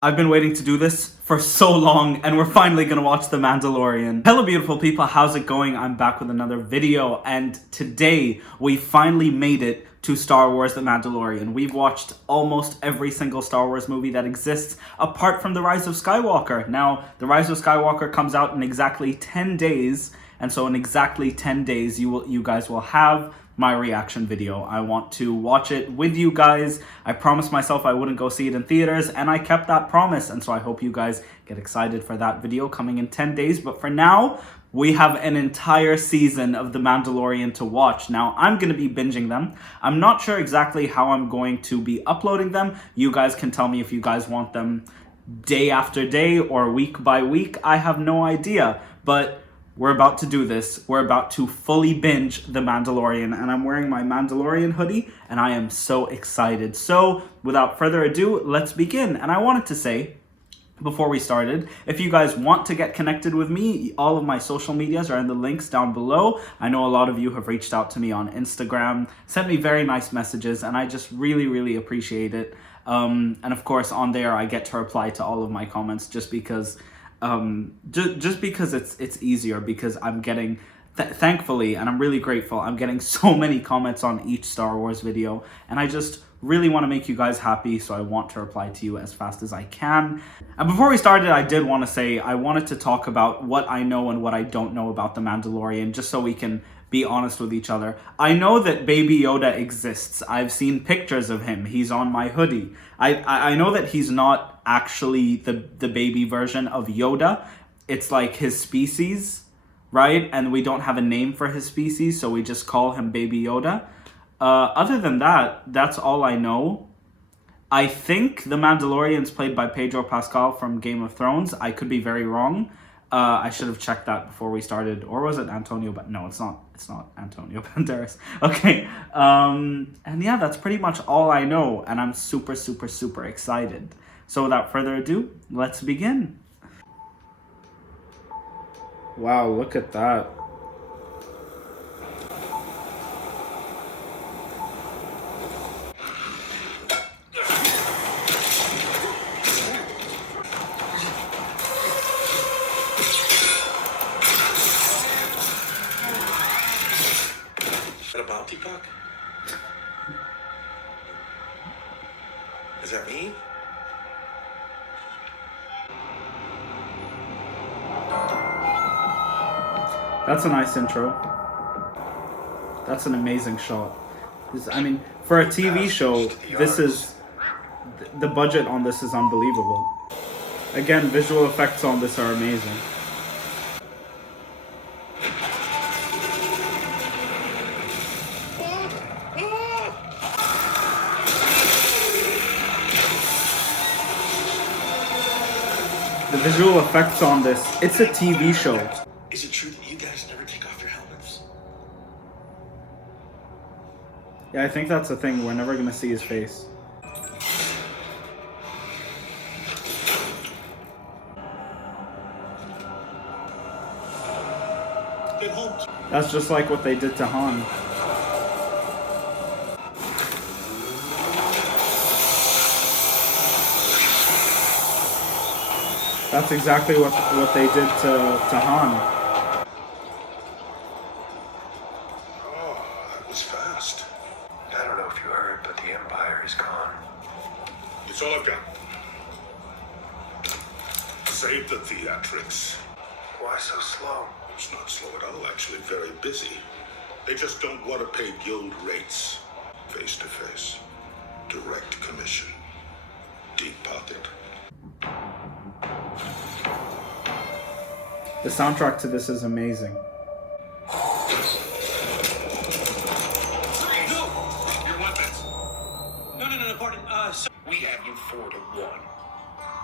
I've been waiting to do this for so long, and we're finally gonna watch The Mandalorian. Hello beautiful people, how's it going? I'm back with another video, and today we finally made it to Star Wars The Mandalorian. We've watched almost every single Star Wars movie that exists, apart from The Rise of Skywalker. Now, The Rise of Skywalker comes out in exactly 10 days, and so in exactly 10 days you guys will have my reaction video. I want to watch it with you guys. I promised myself I wouldn't go see it in theaters, and I kept that promise, and so I hope you guys get excited for that video coming in 10 days. But for now, we have an entire season of The Mandalorian to watch. Now, I'm going to be binging them. I'm not sure exactly how I'm going to be uploading them. You guys can tell me if you guys want them day after day or week by week. I have no idea, but we're about to do this. We're about to fully binge The Mandalorian, and I'm wearing my Mandalorian hoodie, and I am so excited. So, without further ado, let's begin. And I wanted to say, before we started, if you guys want to get connected with me, all of my social medias are in the links down below. I know a lot of you have reached out to me on Instagram, sent me very nice messages, and I just really appreciate it. And of course, on there, I get to reply to all of my comments just because just because it's easier, because I'm getting thankfully, and I'm really grateful, I'm getting so many comments on each Star Wars video, and I just really want to make you guys happy, so I want to reply to you as fast as I can. And before we started, I did want to say I wanted to talk about what I know and what I don't know about The Mandalorian, just so we can be honest with each other. I know that Baby Yoda exists. I've seen pictures of him. He's on my hoodie. I know that he's not actually the baby version of Yoda. It's like his species, right? And we don't have a name for his species, so we just call him Baby Yoda. Other than that, that's all I know. I think the Mandalorian's played by Pedro Pascal from Game of Thrones. I could be very wrong. I should have checked that before we started. Or was it Antonio? But no, it's not. It's not Antonio Banderas. Okay. And yeah, that's pretty much all I know. And I'm super excited. So without further ado, let's begin. Wow, look at that. A bounty buck? Is that me? That's a nice intro. That's an amazing shot. I mean, for a TV show, this is... The budget on this is unbelievable. Again, visual effects on this are amazing. The visual effects on this, it's a TV show. Is it true that you guys never take off your helmets? Yeah, I think that's the thing. We're never gonna see his face. That's just like what they did to Han. That's exactly what they did to Han. Oh, that was fast. I don't know if you heard, but the Empire is gone. It's all I've got. Save the theatrics. Why so slow? It's not slow at all, actually very busy. They just don't want to pay guild rates. Face to face. Direct commission. Deep pocket. The soundtrack to this is amazing. No! Your weapons! No, pardon. We have you 4-1.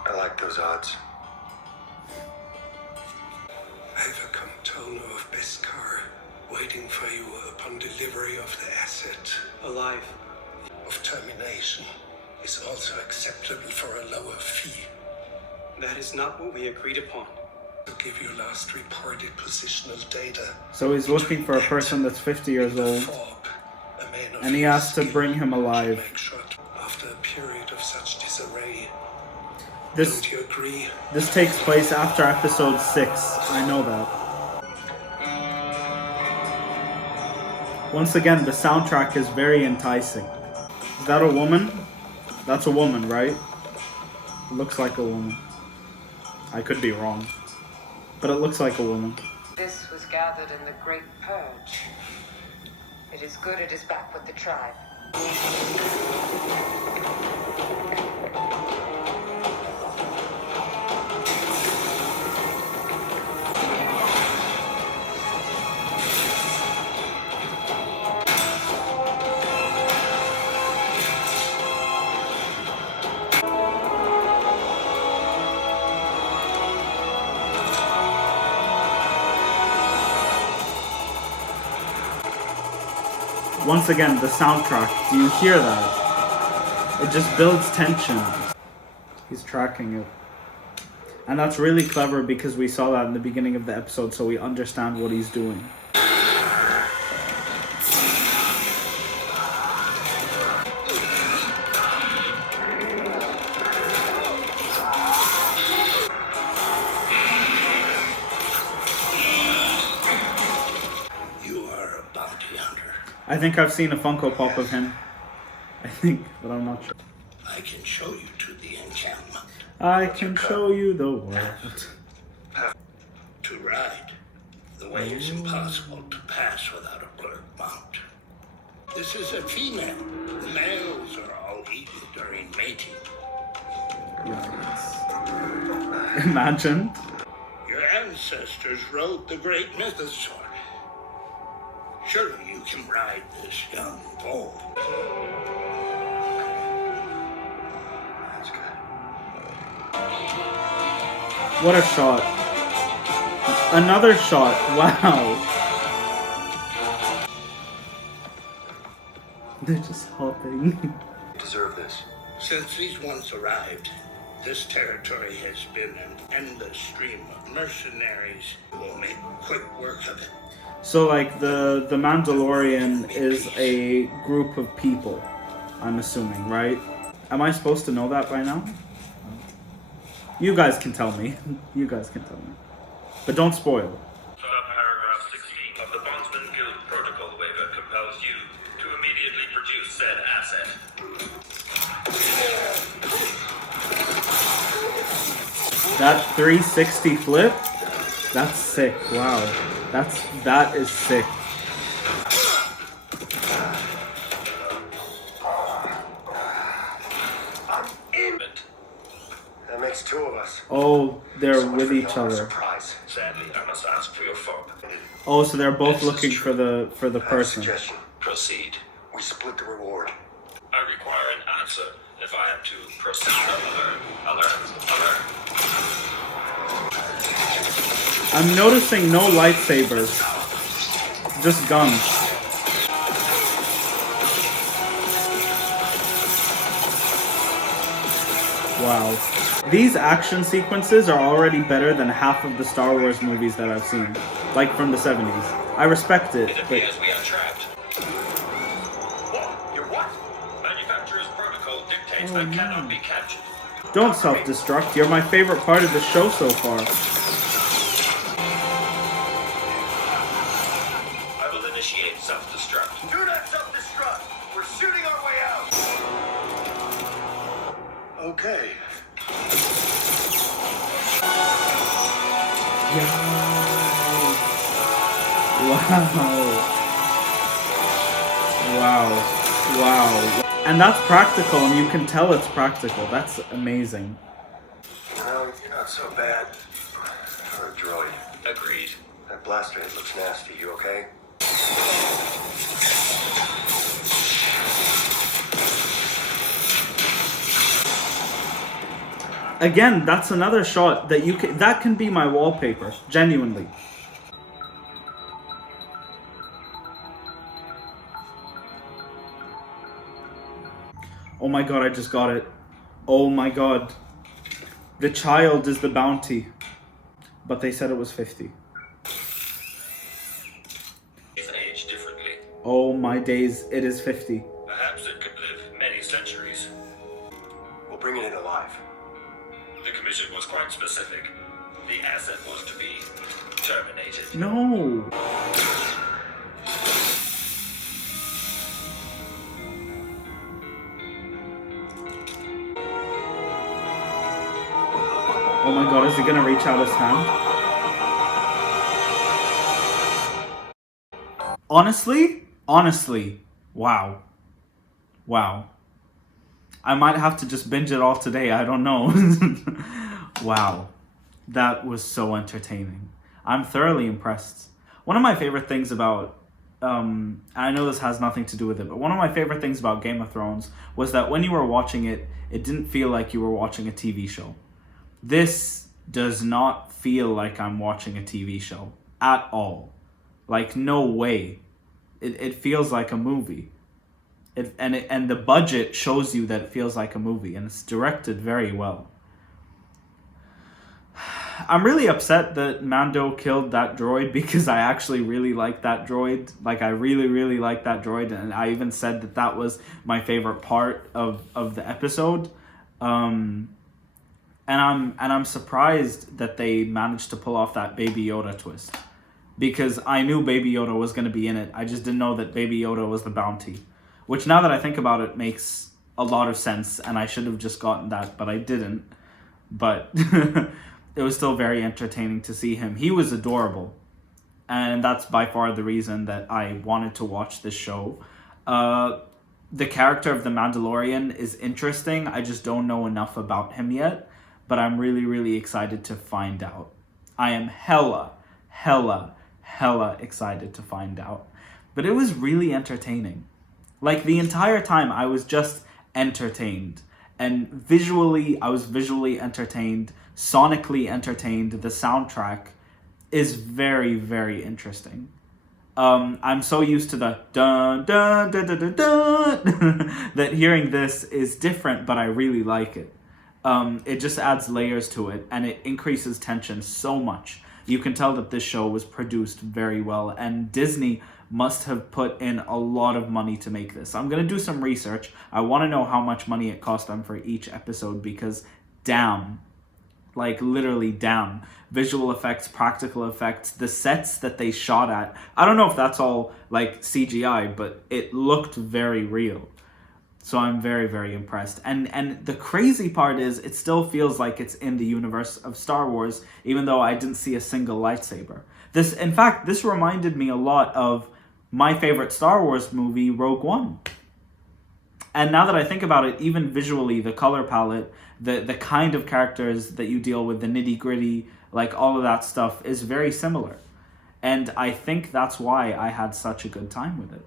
I like those odds. I've a Cantono of Beskar waiting for you upon delivery of the asset. Alive. Of termination is also acceptable for a lower fee. That is not what we agreed upon. To give you last reported positional data. So he's looking for a person that's 50 years old, and he has to bring him alive. After a period of such disarray, This Don't you agree? this takes place after episode 6. I know that. Once again, the soundtrack is very enticing. Is that a woman? That's a woman, right? Looks like a woman. I could be wrong. But it looks like a woman. This was gathered in the Great Purge. It is good it is back with the tribe. Once again, the soundtrack. Do you hear that? It just builds tension. He's tracking it. And that's really clever because we saw that in the beginning of the episode, so we understand what he's doing. You are a bounty hunter. I think I've seen a Funko Pop of him. I think, but I'm not sure. I can show you to the encampment. I can show you the world. To ride. The way is impossible to pass without a blurred mount. This is a female. The males are all eaten during mating. Yes. Imagine. Your ancestors rode the great mythosaur. Surely you can ride this young bull. That's good. What a shot. Another shot. Wow. They're just hopping. Deserve this. Since these ones arrived, this territory has been an endless stream of mercenaries who will make quick work of it. So, like, the Mandalorian is a group of people, I'm assuming, right? Am I supposed to know that by now? You guys can tell me. You guys can tell me. But don't spoil. Paragraph 16 of the Bondsman Guild Protocol Waiver compels you to immediately produce said asset. That 360 flip? That's sick. Wow. That is sick. That makes two of us. Oh, they're So much with for each the honor other. Surprise. Sadly, I must ask for your phone. Oh, so they're both This is looking for the I have a person. suggestion. Proceed. We split the reward. I require an answer. If I am to proceed, alert. I'm noticing no lightsabers. Just guns. Wow. These action sequences are already better than half of the Star Wars movies that I've seen. Like from the 70s. I respect it, It but appears we are trapped. What? You're what? Manufacturer's protocol dictates that cannot be captured. don't self-destruct. You're my favorite part of the show so far. I will initiate self-destruct. Do not self-destruct. We're shooting our way out. Okay. Wow. Wow. And that's practical, and you can tell it's practical. That's amazing. No, you're not so bad. For a droid. Agreed. That blaster head looks nasty. You okay? Again, that's another shot that that can be my wallpaper, genuinely. Oh my god, I just got it. Oh my god. The child is the bounty. But they said it was 50. Is aged differently. Oh my days, it is 50. Perhaps it could live many centuries. We'll bring it in alive. The condition was quite specific. The asset was to be terminated. No. Oh my god, is he gonna reach out his hand? Honestly, wow. Wow. I might have to just binge it all today, I don't know. Wow. That was so entertaining. I'm thoroughly impressed. One of my favorite things about, and I know this has nothing to do with it, but one of my favorite things about Game of Thrones was that when you were watching it, it didn't feel like you were watching a TV show. This does not feel like I'm watching a TV show at all. Like, no way. It feels like a movie. And the budget shows you that it feels like a movie, and it's directed very well. I'm really upset that Mando killed that droid because I actually really like that droid. Like, I really, really like that droid, and I even said that that was my favorite part of the episode. And I'm surprised that they managed to pull off that Baby Yoda twist, because I knew Baby Yoda was going to be in it. I just didn't know that Baby Yoda was the bounty, which now that I think about it makes a lot of sense, and I should have just gotten that, but I didn't. But it was still very entertaining to see him. He was adorable, and that's by far the reason that I wanted to watch this show. The character of the Mandalorian is interesting. I just don't know enough about him yet, but I'm really, really excited to find out. I am hella excited to find out. But it was really entertaining. Like, the entire time I was just entertained. And visually, I was visually entertained, sonically entertained. The soundtrack is very, very interesting. I'm so used to the dun dun dun dun dun dun that hearing this is different, but I really like it. It just adds layers to it, and it increases tension so much. You can tell that this show was produced very well, and Disney must have put in a lot of money to make this. I'm going to do some research. I want to know how much money it cost them for each episode, because damn, like literally damn. Visual effects, practical effects, the sets that they shot at. I don't know if that's all like CGI, but it looked very real. So I'm very, very impressed. And the crazy part is it still feels like it's in the universe of Star Wars, even though I didn't see a single lightsaber. In fact, this reminded me a lot of my favorite Star Wars movie, Rogue One. And now that I think about it, even visually, the color palette, the kind of characters that you deal with, the nitty-gritty, like all of that stuff is very similar. And I think that's why I had such a good time with it.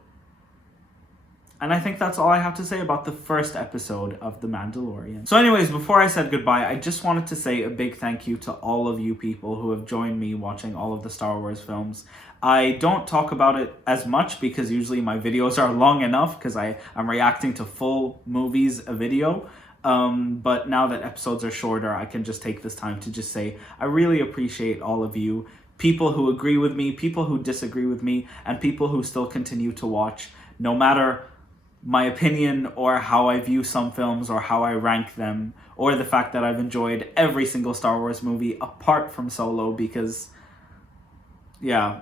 And I think that's all I have to say about the first episode of The Mandalorian. So anyways, before I said goodbye, I just wanted to say a big thank you to all of you people who have joined me watching all of the Star Wars films. I don't talk about it as much because usually my videos are long enough because I'm reacting to full movies a video. But now that episodes are shorter, I can just take this time to just say I really appreciate all of you. People who agree with me, people who disagree with me, and people who still continue to watch, no matter my opinion or how I view some films or how I rank them, or the fact that I've enjoyed every single Star Wars movie apart from Solo, because yeah.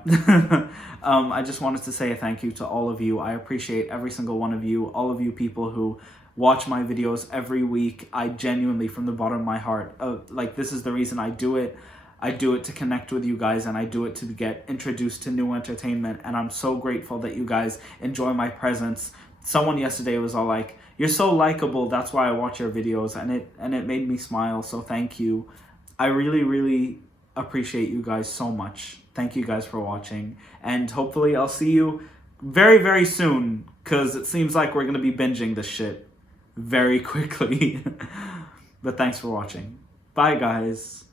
I just wanted to say a thank you to all of you. I appreciate every single one of you, all of you people who watch my videos every week. I genuinely, from the bottom of my heart, like, this is the reason I do it. I do it to connect with you guys, and I do it to get introduced to new entertainment, and I'm so grateful that you guys enjoy my presence. Someone yesterday was all like, "You're so likable, that's why I watch your videos," and it made me smile, so thank you. I really, really appreciate you guys so much. Thank you guys for watching, and hopefully I'll see you very, very soon, because it seems like we're going to be binging this shit very quickly. But thanks for watching. Bye, guys.